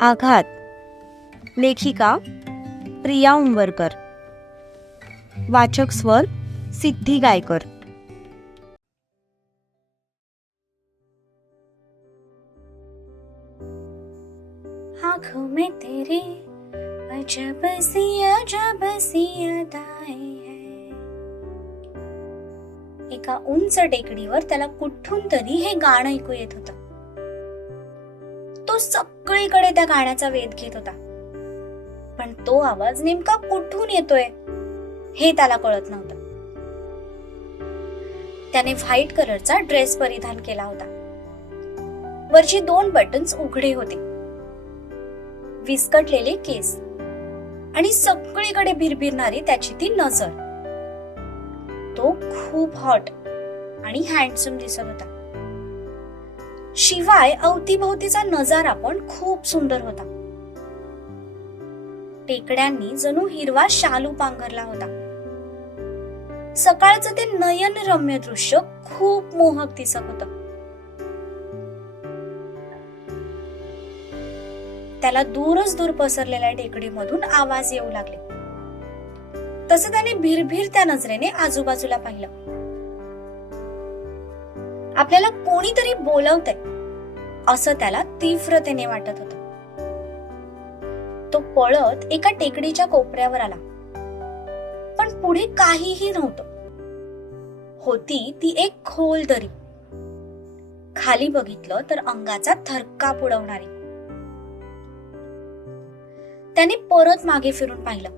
आघात. लेखिका प्रिया उंबरकर. वाचक स्वर सिद्धी गायकर. आंखों में तेरे अजब सी अजब सी अदाएं एका उंच टेकडीवर त्याला कुठून तरी हे गाणं ऐकू येत होतं. तो सगळीकडे त्या गाण्याचा वेध घेत होता. पण तो आवाज नेमका कुठून येतोय हे त्याला कळत नव्हतं. त्याने व्हाईट कलरचा ड्रेस परिधान केला होता. वरची दोन बटन्स उघडे होते. विस्कटलेले केस आणि सगळीकडे भिरभिरणारी त्याची ती नजर. तो खूप हॉट आणि हँडसम दिसत होता. शिवाय अवतीभोवतीचा नजारा पण खूप सुंदर होता. टेकड्यांनी जणू हिरवा शालू पांघरला होता. सकाळचं ते नयन रम्य दृश्य खूप मोहक दिसत होतं. त्याला दूरच दूर पसरलेल्या टेकडीमधून आवाज येऊ लागले. तसं त्याने भिरभिर त्या नजरेने आजूबाजूला पाहिलं. आपल्याला कोणीतरी बोलवतंय. असं त्याला तीव्रतेने वाटत होत. तो पळत एका टेकडीच्या कोपऱ्यावर आला. पण पुढे काहीही नव्हतं. होती ती एक खोल दरी. खाली बघितलं तर अंगाचा थरका पुडवणारी त्याने परत मागे फिरून पाहिलं.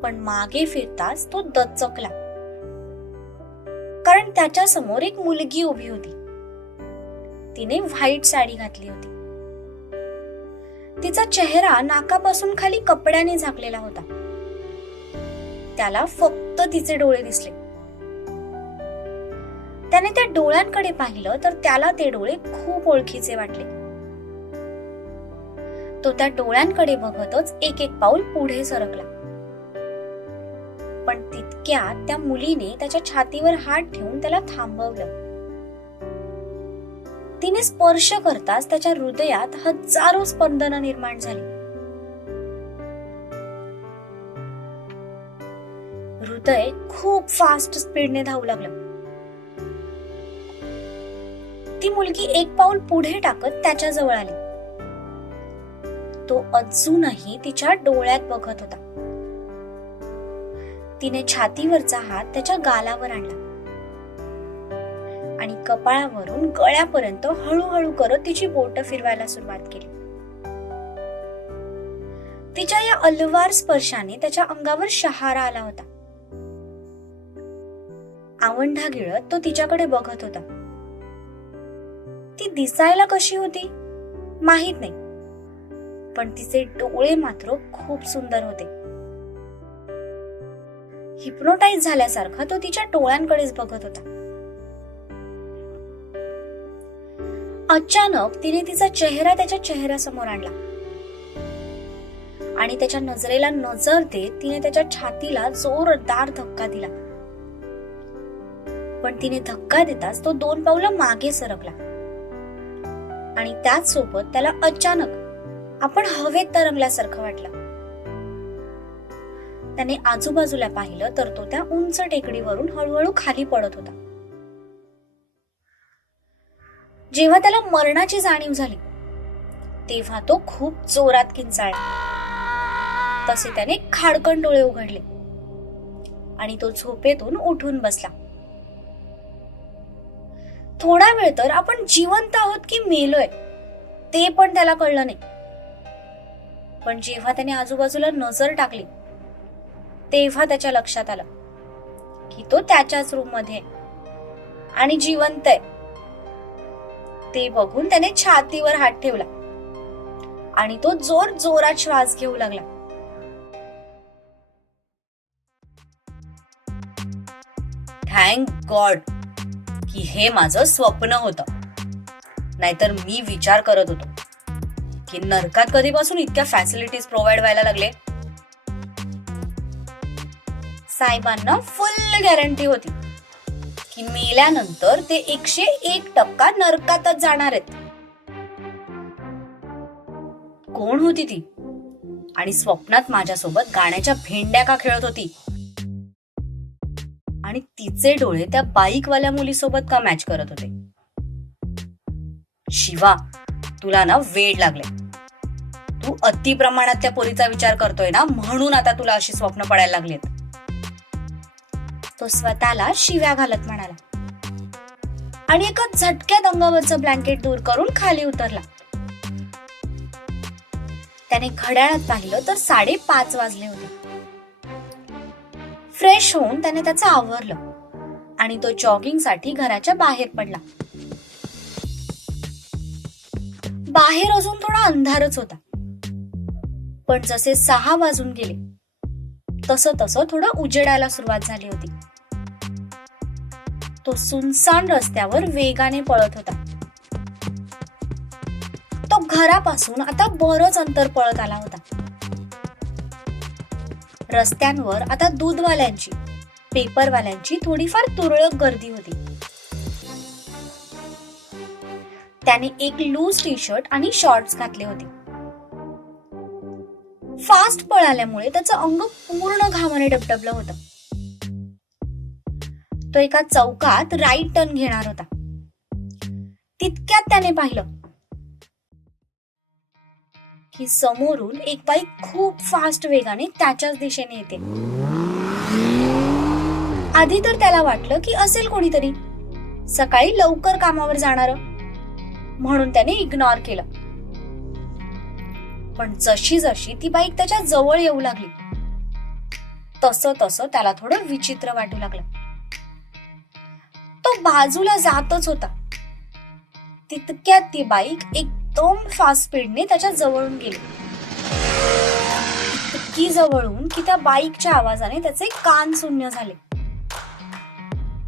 पण मागे फिरताच तो दचकला. त्याच्यासमोर एक मुलगी उभी होती. तिने व्हाईट साडी घातली होती. तिचा चेहरा नाकापासून खाली कपड्याने झाकलेला होता. त्याला फक्त तिचे डोळे दिसले. त्याने त्या डोळ्यांकडे पाहिलं तर त्याला ते डोळे खूप ओळखीचे वाटले. तो त्या डोळ्यांकडे बघतच एक एक पाऊल पुढे सरकला. पण तितक्यात त्या मुलीने त्याच्या छातीवर हात ठेवून त्याला थांबवलं. तिने स्पर्श करताच त्याच्या हृदयात हजारो स्पंदन निर्माण झाली. हृदय खूप फास्ट स्पीडने धावू लागलं. ती मुलगी एक पाऊल पुढे टाकत त्याच्याजवळ आली. तो अजूनही तिच्या डोळ्यात बघत होता. तिने छातीवरचा हात त्याच्या गालावर आणला. आणि कपाळावरून गळ्यापर्यंत हळूहळू करत तिची बोट फिरवायला सुरुवात केली. तिच्या या अलवार स्पर्शाने त्याच्या अंगावर शहारा आला होता. आवंढा गिळत तो तिच्याकडे बघत होता. ती दिसायला कशी होती? माहीत नाही. पण तिचे डोळे मात्र खूप सुंदर होते. हिप्नोटाईज झाल्यासारखा तो तिच्या डोळ्यांकडेच बघत होता. अचानक तिने तिचा चेहरा त्याच्या चेहऱ्यासमोर आणला. आणि त्याच्या नजरेला नजर देत तिने त्याच्या छातीला जोरदार धक्का दिला. पण तिने धक्का देताच तो दोन पावलं मागे सरकला. आणि त्याच सोबत त्याला अचानक आपण हवेत तरंगल्यासारखं वाटलं. त्याने आजूबाजूला पाहिलं तर तो त्या उंच टेकडीवरून हळूहळू खाली पडत होता. जेव्हा त्याला मरणाची जाणीव झाली तेव्हा तो खूप जोरात किंचाळला. तसे त्याने खाडकन डोळे उघडले आणि तो झोपेतून उठून बसला. थोडा वेळ तर आपण जिवंत आहोत की मेलोय ते पण त्याला कळलं नाही. पण जेव्हा त्याने आजूबाजूला नजर टाकली तेव्हा त्याच्या लक्षात आलं की तो त्याच्याच रूममध्ये आणि जिवंत आहे. ते बघून त्याने छातीवर हात ठेवला. आणि तो जोर जोरात श्वास घेऊ लागला. थँक गॉड की हे माझं स्वप्न होत. नाहीतर मी विचार करत होतो की नरकात कधीपासून इतक्या फॅसिलिटीज प्रोव्हाइड व्हायला लागले? साहेबांना फुल गॅरंटी होती. की मेल्यानंतर ते एकशे एक टक्का नरकातच जाणार आहेत. कोण होती ती? आणि स्वप्नात माझ्यासोबत गाण्याच्या भेंड्या का खेळत होती? आणि तिचे डोळे त्या बाईकवाल्या मुलीसोबत का मॅच करत होते? शिवा तुला ना वेड लागले तू अति प्रमाणात त्या पोरीचा विचार करतोय ना म्हणून आता तुला अशी स्वप्न पडायला लागलीत. तो स्वतःला शिव्या घालत म्हणाला. आणि एका झटक्यात अंगावरचं ब्लँकेट दूर करून खाली उतरला. त्याने घड्याळात पाहिलं तर साडेपाच वाजले होते. फ्रेश होऊन त्याने त्याचं आवरलं आणि तो जॉगिंगसाठी घराच्या बाहेर पडला. बाहेर अजून थोडा अंधारच होता. पण जसे सहा वाजून गेले तसं तसं थोडं उजेडायला सुरुवात झाली होती. तो सुनसान रस्त्यावर वेगाने पळत होता. तो घरापासून आता बरच अंतर पळत आला होता. रस्त्यांवर आता दूधवाल्यांची पेपरवाल्यांची थोडीफार तुरळक गर्दी होती. त्याने एक लूज टी शर्ट आणि शॉर्ट्स घातले होते. फास्ट पळाल्यामुळे त्याचं अंग पूर्ण घामाने डबडबलं होतं. तो एका चौकात राईट टर्न घेणार होता. तितक्यात त्याने पाहिलं. की समोरून एक बाईक खूप फास्ट वेगाने त्याच्याच दिशेने येते. आधी तर त्याला वाटलं की असेल कोणीतरी. सकाळी लवकर कामावर जाणार. म्हणून त्याने इग्नोर केलं. पण जशी जशी ती बाईक त्याच्याजवळ येऊ लागली तसं तसं त्याला थोडं विचित्र वाटू लागलं. तो बाजूला जातच होता. तितक्यात ती बाईक एकदम फास्ट स्पीडने त्याच्या जवळून गेली. इतकी जवळून की त्या बाईकच्या आवाजाने त्याचे कान शून्य झाले.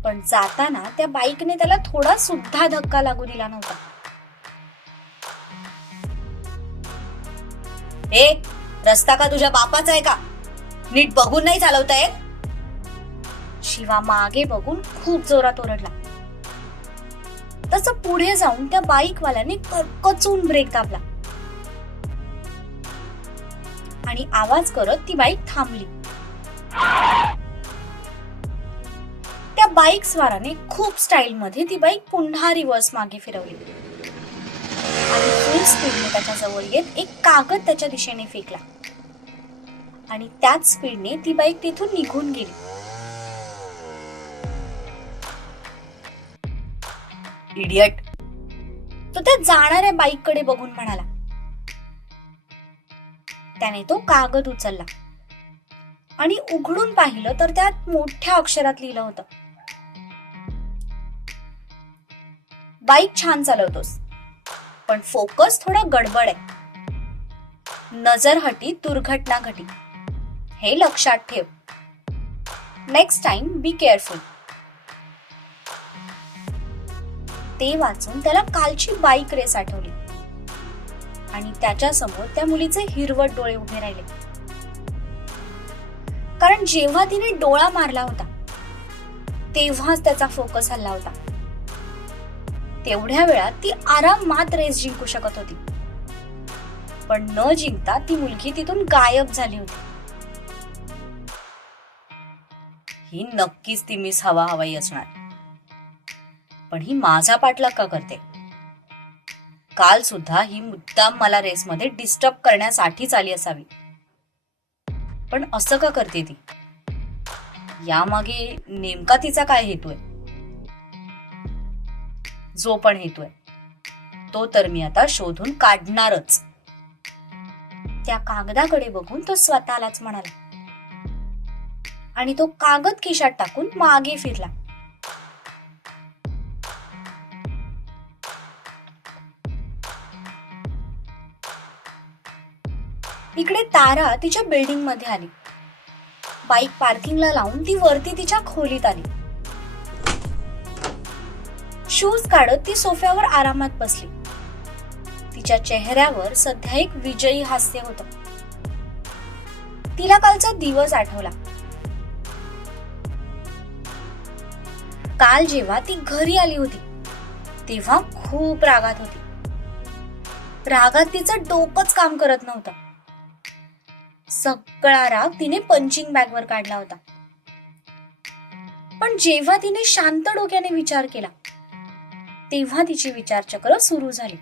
पण जाताना त्या बाईकने त्याला थोडा सुद्धा धक्का लागू दिला नव्हता. ए रस्ता का तुझ्या बापाचा आहे का? नीट बघून नाही चालवता येत? शिवा मागे बघून खूप जोरात ओरडला. तस पुढे जाऊन त्या बाईकवाल्याने कचून ब्रेक दाबला. आणि आवाज करत ती बाईक थांबली. त्या बाईक स्वाराने खूप स्टाईल मध्ये ती बाईक पुन्हा रिव्हर्स मागे फिरवली. आणि फुल स्पीडने त्याच्याजवळ येत एक कागद त्याच्या दिशेने फेकला. आणि त्याच स्पीडने ती बाईक तिथून निघून गेली. इडियट तो त्या जाणाऱ्या बाईककडे बघून म्हणाला त्याने तो कागद उचलला आणि उघडून पाहिलं तर त्यात मोठ्या अक्षरात लिहिलं होतं बाईक छान चालवतोस पण फोकस थोडा गडबड आहे. नजर हटी दुर्घटना घटी. हे लक्षात ठेव. नेक्स्ट टाइम बी केअरफुल ते वाचून त्याला कालची बाईक रेस आठवली. आणि त्याच्यासमोर त्या मुलीचे हिरवट डोळे उभे राहिले. कारण जेव्हा तिने डोळा मारला होता तेव्हाच त्याचा फोकस हल्ला होता. तेवढ्या वेळात ती आरामात रेस जिंकू शकत होती. पण न जिंकता ती मुलगी तिथून गायब झाली होती. ही नक्कीच ती मिस हवा हवाई असणार. पण ही माझा पाठलाग का करते? काल सुद्धा ही मुद्दाम मला रेसमध्ये डिस्टर्ब करण्यासाठीच आली असावी. पण असं का करते ती? यामागे नेमका तिचा काय हेतू आहे? जो पण हेतू आहे तो तर मी आता शोधून काढणारच. त्या कागदाकडे बघून तो स्वतःलाच म्हणाला. आणि तो कागद खिशात टाकून मागे फिरला. इकडे तारा तिच्या बिल्डिंगमध्ये आली. बाईक पार्किंगला लावून ती वरती तिच्या खोलीत आली. शूज काढत ती सोफ्यावर आरामात बसली. तिच्या चेहऱ्यावर सध्या एक विजयी हास्य होत. तिला कालचा दिवस आठवला. काल जेव्हा ती घरी आली होती तेव्हा खूप रागात होती. रागात तिचं डोकंच काम करत नव्हतं. सगळा राग तिने पंचिंग बॅगवर काढला होता. पण जेव्हा तिने शांत डोक्याने विचार केला तेव्हा तिची विचारचक्र सुरू झाली.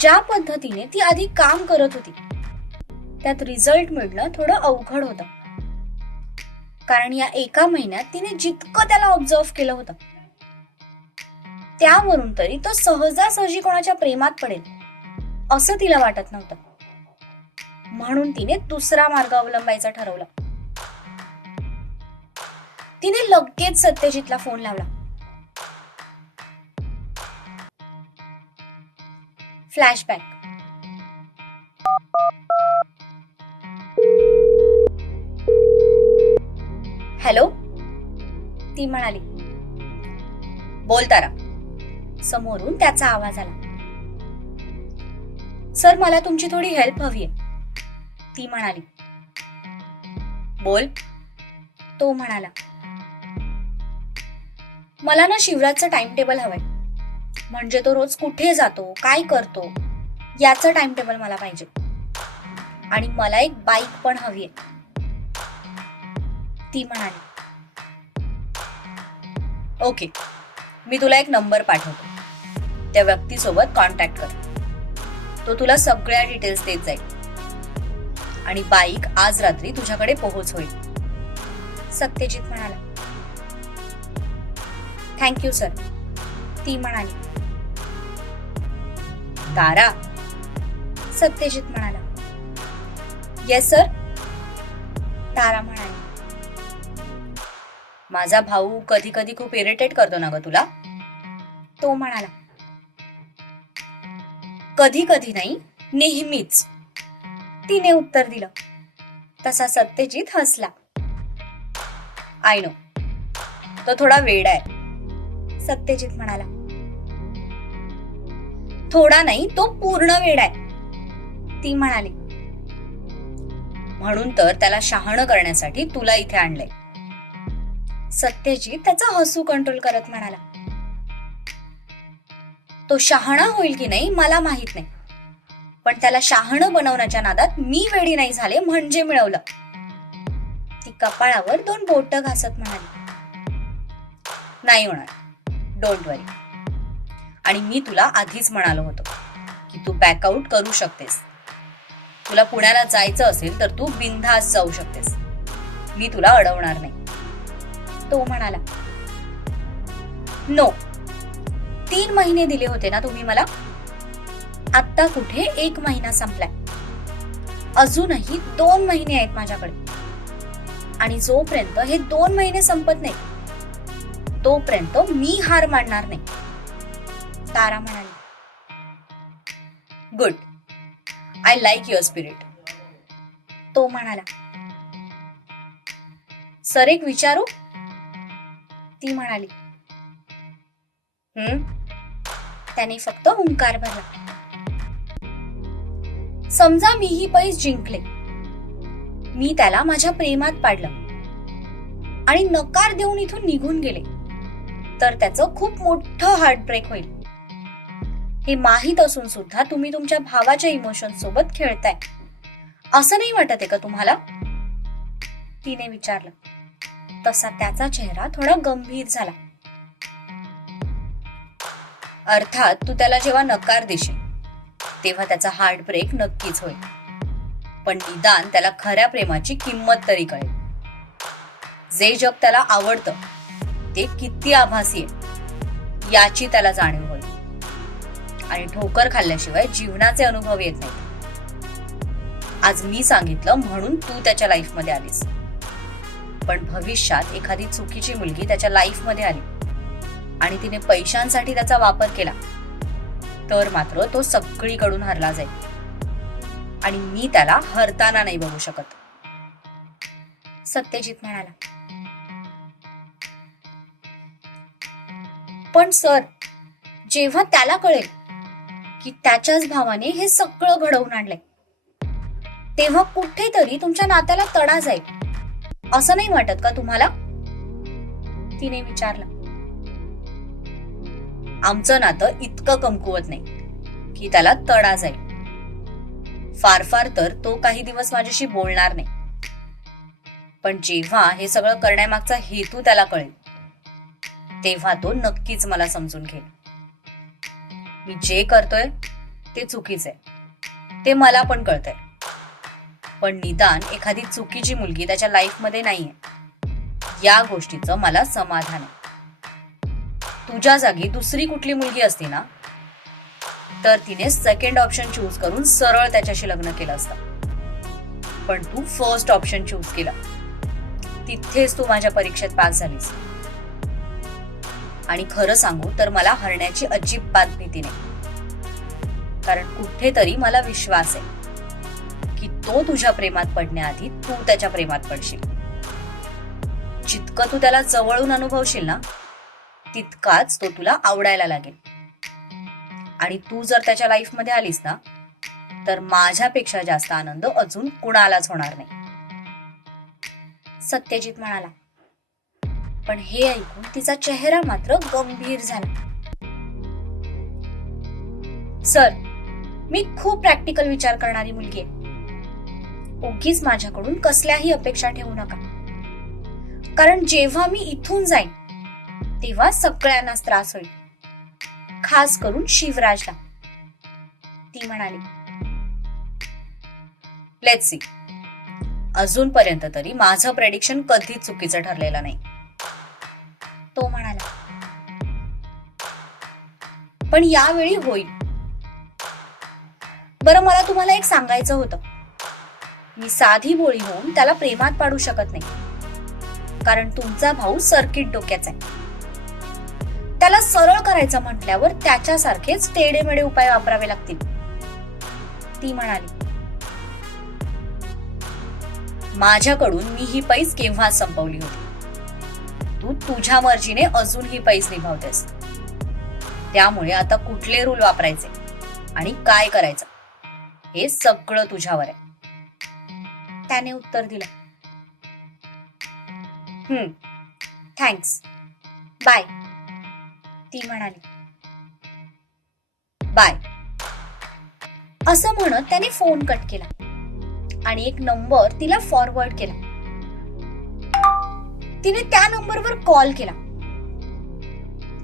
ज्या पद्धतीने ती आधी काम करत होती त्यात रिझल्ट मिळणं थोडं अवघड होतं. कारण या एका महिन्यात तिने जितकं त्याला ऑब्झर्व केलं होतं त्यावरून तरी तो सहजासहजी कोणाच्या प्रेमात पडेल असं तिला वाटत नव्हतं. म्हणून तिने दुसरा मार्ग अवलंबायचा ठरवला. तिने लगेच सत्यजितला फोन लावला. फ्लॅशबॅक हॅलो ती म्हणाली. बोल तारा. समोरून त्याचा आवाज आला. सर मला तुमची थोडी हेल्प हवी आहे. ती म्हणाली. बोल. तो म्हणाला. मला ना शिवराजचं टाइम टेबल हवंय. म्हणजे तो रोज कुठे जातो काय करतो याचं टाइम टेबल मला पाहिजे. आणि मला एक बाईक पण हवी आहे. ती म्हणाली. ओके. मी तुला एक नंबर पाठवतो. त्या व्यक्तीसोबत कॉन्टॅक्ट कर. तो तुला सगळ्या डिटेल्स देत जाईल. आणि बाईक आज रात्री तुझ्याकडे पोहोच होईल. सत्यजित म्हणाला. थँक्यू सर ती म्हणाली. तारा सत्यजित म्हणाला. येस सर तारा म्हणाली. माझा भाऊ कधी कधी खूप इरिटेट करतो ना ग तुला? तो म्हणाला. कधी कधी नाही नेहमीच. तिने उत्तर दिलं. तसा सत्यजित हसला. आय नो तो थोडा वेड आहे. सत्यजित म्हणाला. थोडा नाही तो पूर्ण वेड आहे. ती म्हणाली. म्हणून तर त्याला शहाणं करण्यासाठी तुला इथे आणलंय. सत्यजित त्याचा हसू कंट्रोल करत म्हणाला. तो शहाणा होईल की नाही मला माहीत नाही. पण त्याला शहाणं बनवण्याच्या नादात मी वेडी नाही झाले म्हणजे मिळवलं. ती कपाळावर दोन बोट घासत म्हणाली. नाही होणार. डोंट वरी आणि मी तुला आधीच म्हणालो होतो की तू बॅकआउट करू शकतेस. तुला पुण्याला जायचं असेल तर तू बिनधास जाऊ शकतेस. मी तुला अडवणार नाही. तो म्हणाला नो तीन महिने दिले होते ना तुम्ही मला? आत्ता कुठे एक महिना संपलाय. अजूनही दोन महिने आहेत माझ्याकडे. आणि जोपर्यंत हे दोन महिने संपत नाही तोपर्यंत मी हार मानणार नाही. तारा म्हणाली good. I like your spirit तो म्हणाला सर एक विचारू? ती म्हणाली हम्म त्याने फक्त हुंकार भरला. समजा मी ही पैस जिंकले. मी त्याला माझ्या प्रेमात पाडलं. आणि नकार देऊन इथून निघून गेले. तर त्याचं खूप मोठं हार्टब्रेक होईल. हे माहीत असून सुद्धा तुम्ही तुमच्या भावाच्या इमोशन सोबत खेळताय. असं नाही वाटत आहे का तुम्हाला? तिने विचारलं. तसा त्याचा चेहरा थोडा गंभीर झाला. अर्थात तू त्याला जेव्हा नकार देशील तेव्हा त्याचा हार्ट ब्रेक नक्कीच होईल. पण निदान त्याला खऱ्या प्रेमाची किंमत तरी कळेल. जे जग त्याला आवडतं ते किती आभासी आहे याची त्याला जाणीव होईल. आणि ठोकर खाल्ल्याशिवाय जीवनाचे अनुभव येत नाहीत. आज मी सांगितलं म्हणून तू त्याच्या लाईफमध्ये आलीस. पण भविष्यात एखादी चुकीची मुलगी त्याच्या लाईफमध्ये आली. आणि तिने पैशांसाठी त्याचा वापर केला. तर मात्र तो सगळीकडून हरला जाईल. आणि मी त्याला हरताना नाही बघू शकत. सत्यजित म्हणाला पण सर जेव्हा त्याला कळेल की त्याच्याच भावाने हे सगळं घडवून आणलंय तेव्हा कुठेतरी तुमच्या नात्याला तडा जाईल. असं नाही वाटत का तुम्हाला? तिने विचारलं. आमचं नातं इतकं कमकुवत नाही की त्याला तडा जाईल. फार फार तर तो काही दिवस माझ्याशी बोलणार नाही. पण जेव्हा हे सगळं करण्यामागचा हेतू त्याला कळेल तेव्हा तो नक्कीच मला समजून घेईल. मी जे करतोय ते चुकीचं आहे. ते मला पण कळतंय. पण निदान एखादी चुकीची मुलगी त्याच्या लाईफमध्ये नाहीये. या गोष्टीचं मला समाधान आहे. तुझ्या जागी दुसरी कुठली मुलगी असती ना तर तिने सेकंड ऑप्शन चूज करून सरळ त्याच्याशी लग्न केलं असतं. पण तू फर्स्ट ऑप्शन चूज केला. तिथेच तू माझ्या परीक्षेत पास झालीस. आणि खरं सांगू तर मला हरण्याची अजिबात भीती नाही. कारण कुठेतरी मला विश्वास आहे की तो तुझ्या प्रेमात पडण्याआधी तू त्याच्या प्रेमात पडशील. जितकं तू त्याला जवळून अनुभवशील ना तितकाच तो तुला आवडायला लागेल. आणि तू जर त्याच्या लाईफमध्ये आलीस ना तर माझ्यापेक्षा जास्त आनंद अजून कुणालाच होणार नाही. सत्यजित म्हणाला पण हे ऐकून तिचा चेहरा मात्र गंभीर झाला. सर मी खूप प्रॅक्टिकल विचार करणारी मुलगी आहे. उगीच माझ्याकडून कसल्याही अपेक्षा ठेवू नका. कारण जेव्हा मी इथून जाईन तेव्हा सगळ्यांनाच त्रास होईल. खास करून शिवराजला. ती म्हणाली लेट सी अजूनपर्यंत तरी माझं प्रेडिक्शन कधीच चुकीचं ठरलेलं नाही. तो म्हणाला पण यावेळी होईल. बरं मला तुम्हाला एक सांगायचं होतं. मी साधी बोळी होऊन त्याला प्रेमात पाडू शकत नाही. कारण तुमचा भाऊ सर्किट डोक्याचा आहे. त्याला सरळ करायचं म्हटल्यावर त्याच्यासारखेच टेडेमेडे उपाय वापरावे लागतील. ती म्हणाली माझ्याकडून मी ही पैस केव्हा संपवली होती? तू तुझ्या मर्जीने अजून ही पैस निभावतेस. त्यामुळे आता कुठले रूल वापरायचे आणि काय करायचं? हे सगळं तुझ्यावर आहे. त्याने उत्तर दिलं हम्म थँक्स बाय ती म्हणाली. बाय. असं म्हणत त्याने फोन कट केला. आणि एक नंबर तिला फॉरवर्ड केला. तिने त्या नंबरवर कॉल केला.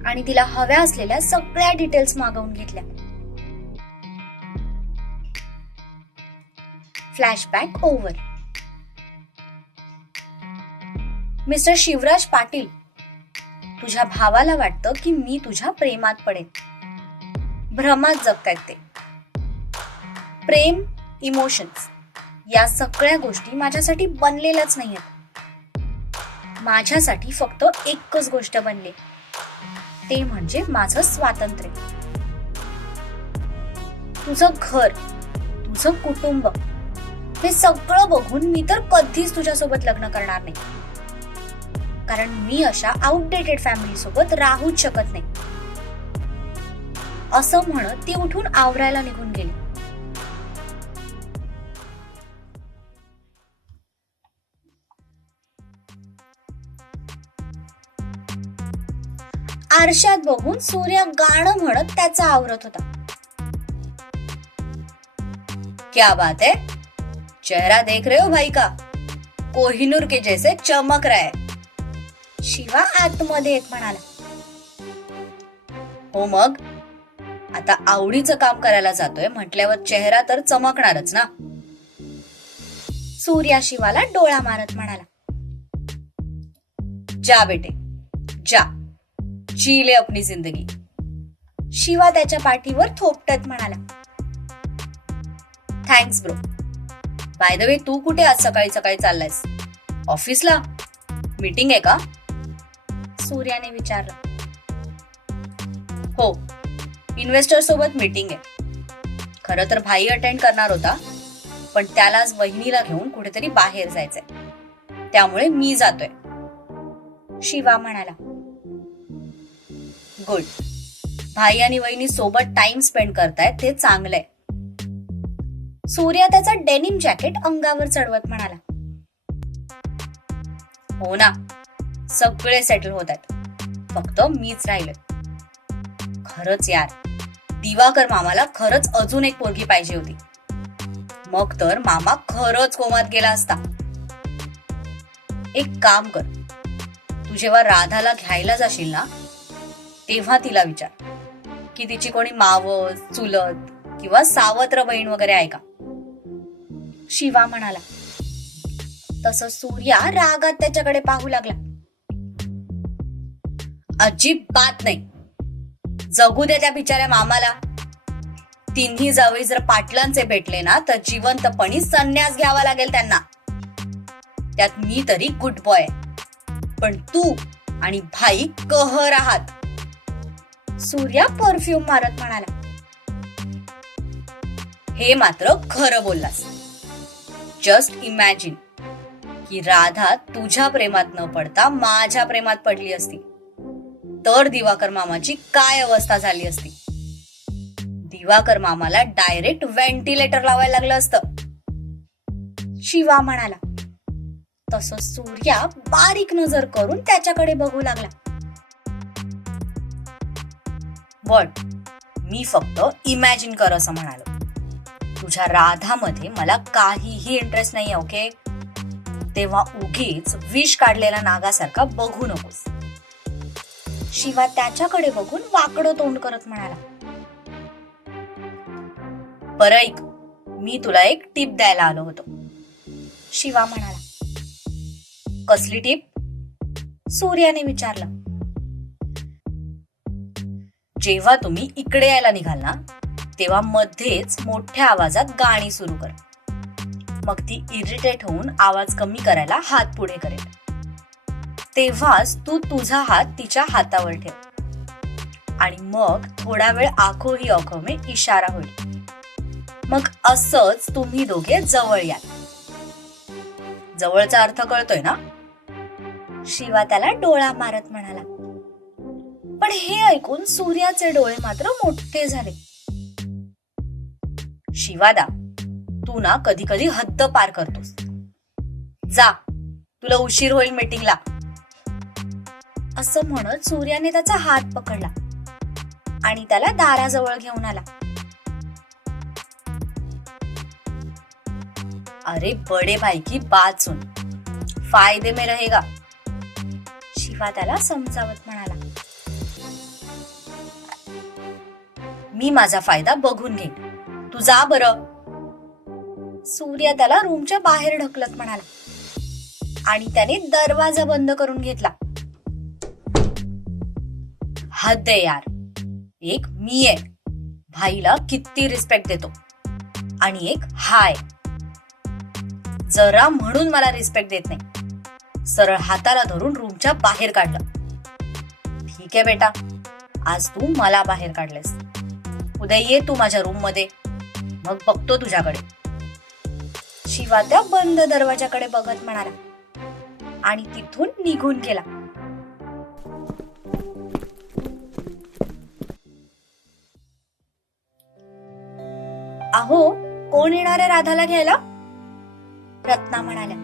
आणि तिला हव्या असलेल्या सगळ्या डिटेल्स मागवून घेतल्या. Flashback over mister Shivraj Patil तुझ्या भावाला वाटतं की मी तुझ्या प्रेमात पडेन. भ्रमात जगतायत ते. प्रेम इमोशन्स या सगळ्या गोष्टी माझ्यासाठी बनलेल्याच नाहीयेत. माझ्यासाठी फक्त एकच गोष्ट बनले. ते म्हणजे माझं स्वातंत्र्य. तुझं घर तुझं कुटुंब हे सगळं बघून मी तर कधीच तुझ्यासोबत लग्न करणार नाही. कारण मी अशा आउटडेटेड फॅमिली सोबत राहूच शकत नाही. असं म्हणत ती उठून आवरायला निघून गेली. आरशात बघून सूर्य गाणं म्हणत त्याचा आवरत होता. क्या बात है? चेहरा देख रहे हो भाई का? कोहिनूर के जैसे चमक रहा है. शिवा आतमध्ये येत म्हणाला. हो मग? आता आवडीचं काम करायला जातोय म्हटल्यावर चेहरा तर चमकणारच ना. सूर्या शिवाला डोळा मारत म्हणाला. जा बेटे जा. जी ले अपनी जिंदगी. शिवा त्याच्या पाठीवर थोपटत म्हणाला. Thanks bro by the way तू कुठे आज सकाळी सकाळी चाललायस? ऑफिसला मीटिंग आहे का? सूर्याने विचारलं. हो इन्व्हेस्टर सोबत मीटिंग आहे. खरं तर भाई अटेंड करणार होता पण त्याला आज वहिनीला घेऊन कुठेतरी बाहेर जायचंय. त्यामुळे मी जातोय. शिवा म्हणाला गुड. भाई आणि वहिनी सोबत टाइम स्पेंड करतायत ते चांगलंय. सूर्य त्याचा डेनिम जॅकेट अंगावर चढवत म्हणाला हो ना. सगळे सेटल होत आहेत फक्त मीच राहिले. खरंच यार दिवाकर मामाला खरंच अजून एक पोरगी पाहिजे होती. मग तर मामा खरंच कोमात गेला असता. एक काम कर तू जेव्हा राधाला घ्यायला जाशील ना तेव्हा तिला विचार की तिची कोणी मावस चुलत किंवा सावत्र बहीण वगैरे आहे का? शिवा म्हणाला. तस सूर्या रागात त्याच्याकडे पाहू लागला. अजिबात नाही. जगू दे त्या बिचाऱ्या मामाला. तिन्ही जावई जर पाटलांचे भेटले ना तर जिवंतपणी संन्यास घ्यावा लागेल त्यांना. त्यात मी तरी गुड बॉय पण तू आणि भाई कहर आहात. सूर्या परफ्यूम मारत म्हणाला. हे मात्र खरं बोललास. जस्ट इमॅजिन की राधा तुझ्या प्रेमात न पडता माझ्या प्रेमात पडली असती. तर दिवाकर मामाची काय अवस्था झाली असती? दिवाकर मामाला डायरेक्ट व्हेंटिलेटर लावायला लागलं असतं. शिवा म्हणाला तस सूर्या बारीक नजर करून त्याच्याकडे बघू लागला. बट मी फक्त इमॅजिन कर असं म्हणालो. तुझ्या राधामध्ये मला काहीही इंटरेस्ट नाही ओके तेव्हा उगीच विष काढलेला नागासारखा बघू नकोस. शिवा त्याच्याकडे बघून वाकडं तोंड करत म्हणाला. बर ऐक मी तुला एक टीप द्यायला आलो होतो. शिवा म्हणाला. कसली टीप? सूर्याने विचारलं. जेव्हा तुम्ही इकडे यायला निघाल ना तेव्हा मध्येच मोठ्या आवाजात गाणी सुरू कर. मग ती इरिटेट होऊन आवाज कमी करायला हात पुढे करेल. तेव्हाच तू तुझा हात तिच्या हातावर ठेव. आणि मग थोडा वेळ आखो ही अखो मे इशारा होईल. मग असंच तुम्ही दोघे जवळ या जवळचा अर्थ कळतोय ना? शिवा त्याला डोळा मारत म्हणाला. पण हे ऐकून सूर्याचे डोळे मात्र मोठे झाले. शिवादा तू ना कधी कधी हद्द पार करतोस. जा तुला उशीर होईल मीटिंगला असं म्हणत सूर्याने त्याचा हात पकडला आणि त्याला दाराजवळ घेऊन आला. अरे बडे भाई की बात सुन फायदे में रहेगा. शिवा त्याला समजावत म्हणाला. मी माझा फायदा बघून घेईन. तू जा बरं. सूर्य त्याला रूमच्या बाहेर ढकलत म्हणाला आणि त्याने दरवाजा बंद करून घेतला. हद आहे यार एक मी आहे भाईला किती रिस्पेक्ट देतो. आणि एक हाय. जरा म्हणून मला रिस्पेक्ट देत नाही. सरळ हाताला धरून रूमच्या बाहेर काढलं. ठीक आहे बेटा. आज तू मला बाहेर काढलेस. उद्या ये तू माझ्या रूममध्ये. मग बघतो तुझ्याकडे. शिवा त्या बंद दरवाजाकडे बघत म्हणाला. आणि तिथून निघून गेला. अहो कोण येणार आहे राधाला घ्यायला? रत्ना म्हणाल्या.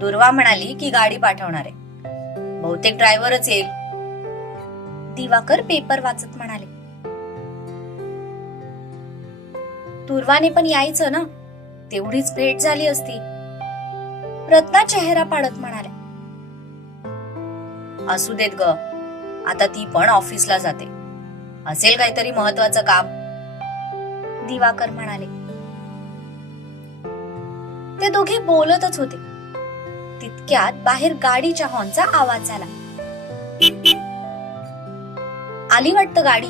दुर्वा म्हणाली की गाडी पाठवणार आहे. बहुतेक ड्रायव्हरच येईल. दिवाकर पेपर वाचत म्हणाले. दुर्वाने पण यायचं ना? तेवढीच भेट झाली असती. रत्ना चेहरा पाडत म्हणाल्या. असू देत ग. आता ती पण ऑफिसला जाते. असेल काहीतरी महत्वाचं काम. दिवाकर म्हणाले. ते दोघे बोलतच होते. तितक्यात बाहेर गाडीच्या हॉर्नचा आवाज झाला. आली वाटतं गाडी?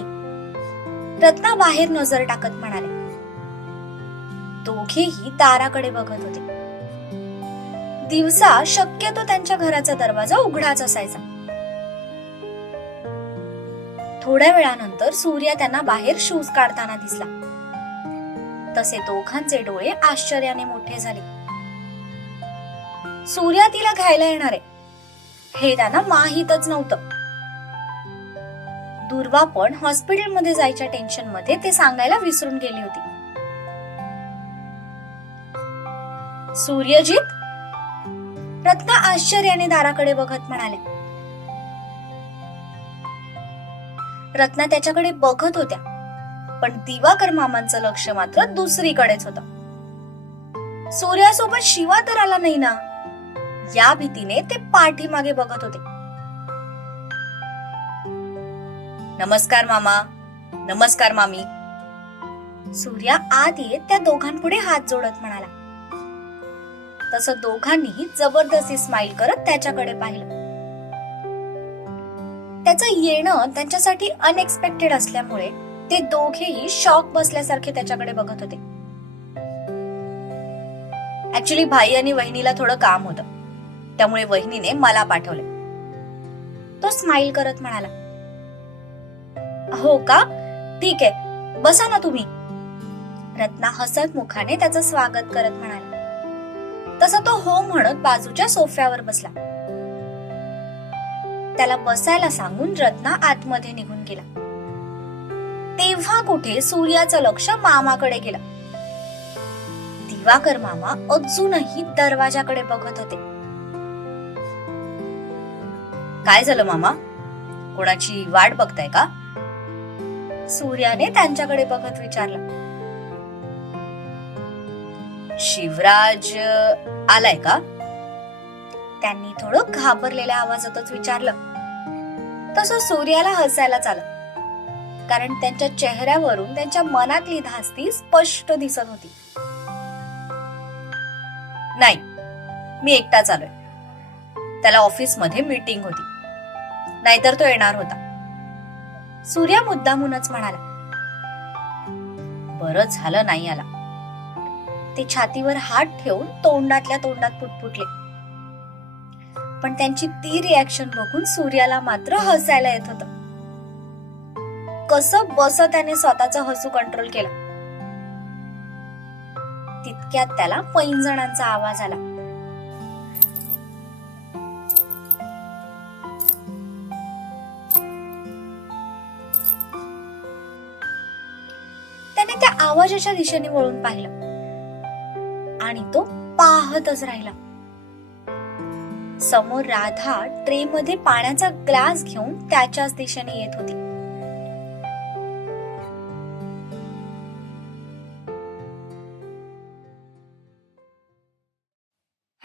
रत्ना बाहेर नजर टाकत म्हणाले. दोघेही दाराकडे बघत होते. दिवसा शक्यतो त्यांच्या घराचा दरवाजा उघडाच असायचा. थोड्या वेळानंतर सूर्य त्यांना बाहेर शूज काढताना दिसला. तसे दोघांचे डोळे आश्चर्याने मोठे झाले. सूर्या तिला घ्यायला येणार. आहे हे त्यांना माहीतच नव्हतं. दुर्वा पण हॉस्पिटलमध्ये जायच्या टेन्शनमध्ये ते सांगायला विसरून गेली होती. सूर्यजीत? रत्ना आश्चर्याने दाराकडे बघत म्हणाल्या रत्ना त्याच्याकडे बघत होत्या. पण दिवाकर मामांचं लक्ष मात्र दुसरीकडेच होत. सूर्यासोबत शिवा तर आला नाही ना? या भीतीने ते पाठीमागे बघत होते. नमस्कार मामा. नमस्कार मामी. सूर्या आत येत त्या दोघांपुढे हात जोडत म्हणाला. तसं दोघांनीही जबरदस्ती स्माइल करत त्याच्याकडे पाहिलं. त्याचं येणं त्यांच्यासाठी अनएक्सपेक्टेड असल्यामुळे ते दोघेही शॉक बसल्यासारखे त्याच्याकडे बघत होते. ऍक्च्युली भाई आणि वहिनीला थोडं काम होतं. त्यामुळे वहिनीने मला पाठवले. तो स्माइल करत म्हणाला हो का? ठीक आहे. बसा ना तुम्ही. रत्ना हसत मुखाने त्याचं स्वागत करत म्हणाला. तसा तो हो म्हणत बाजूच्या सोफ्यावर बसला. त्याला बसायला सांगून रत्ना आतमध्ये निघून गेला. तेव्हा कुठे सूर्याचं लक्ष मामाकडे गेलं. दिवाकर मामा अजूनही दरवाजाकडे बघत होते. काय झालं मामा? कोणाची वाट बघताय का? सूर्याने त्यांच्याकडे बघत विचारलं. शिवराज आलाय का? त्यांनी थोडं घाबरलेल्या आवाजातच विचारलं. तसं सूर्याला हसायला आलं कारण त्यांच्या चेहऱ्यावरून त्यांच्या मनातली धास्ती स्पष्ट दिसत होती. नाही मी एकटाच आलोय त्याला ऑफिसमध्ये मीटिंग होती. नाहीतर तो येणार होता. सूर्या मुद्दामूनच म्हणाला बर झालं नाही आला ते छातीवर हात ठेवून तोंडातल्या तोंडात पुटपुटले. पण त्यांची ती रिॲक्शन बघून सूर्याला मात्र हसायला येत होतं. कसं बस त्याने स्वतःचा हसू कंट्रोल केलं. तितक्यात त्याला पैंजणांचा आवाज आला. त्याने त्या आवाजाच्या दिशेने वळून पाहिलं. आणि तो पाहतच राहिला. समोर राधा ट्रे मध्ये पाण्याचा ग्लास घेऊन त्याच्याच दिशेने येत होती.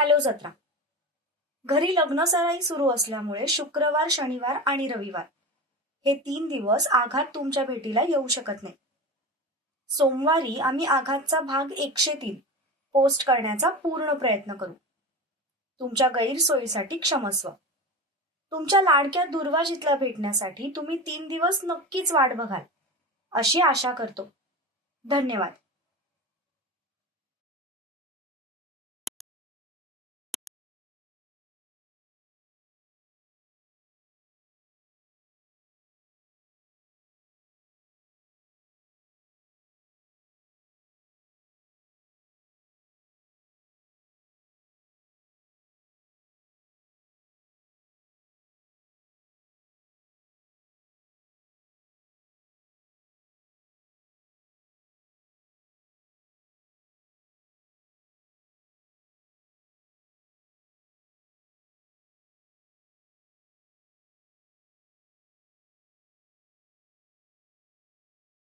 हॅलो जत्रा. घरी लग्न सराई सुरू असल्यामुळे शुक्रवार शनिवार आणि रविवार हे तीन दिवस आघात तुमच्या भेटीला येऊ शकत नाही. सोमवारी आम्ही आघातचा भाग एकशे तीन पोस्ट करण्याचा पूर्ण प्रयत्न करू. तुमच्या गैरसोयीसाठी क्षमस्व. तुमच्या लाडक्या दुर्वाजीतला भेटण्यासाठी तुम्ही तीन दिवस नक्कीच वाट बघाल अशी आशा करतो. धन्यवाद.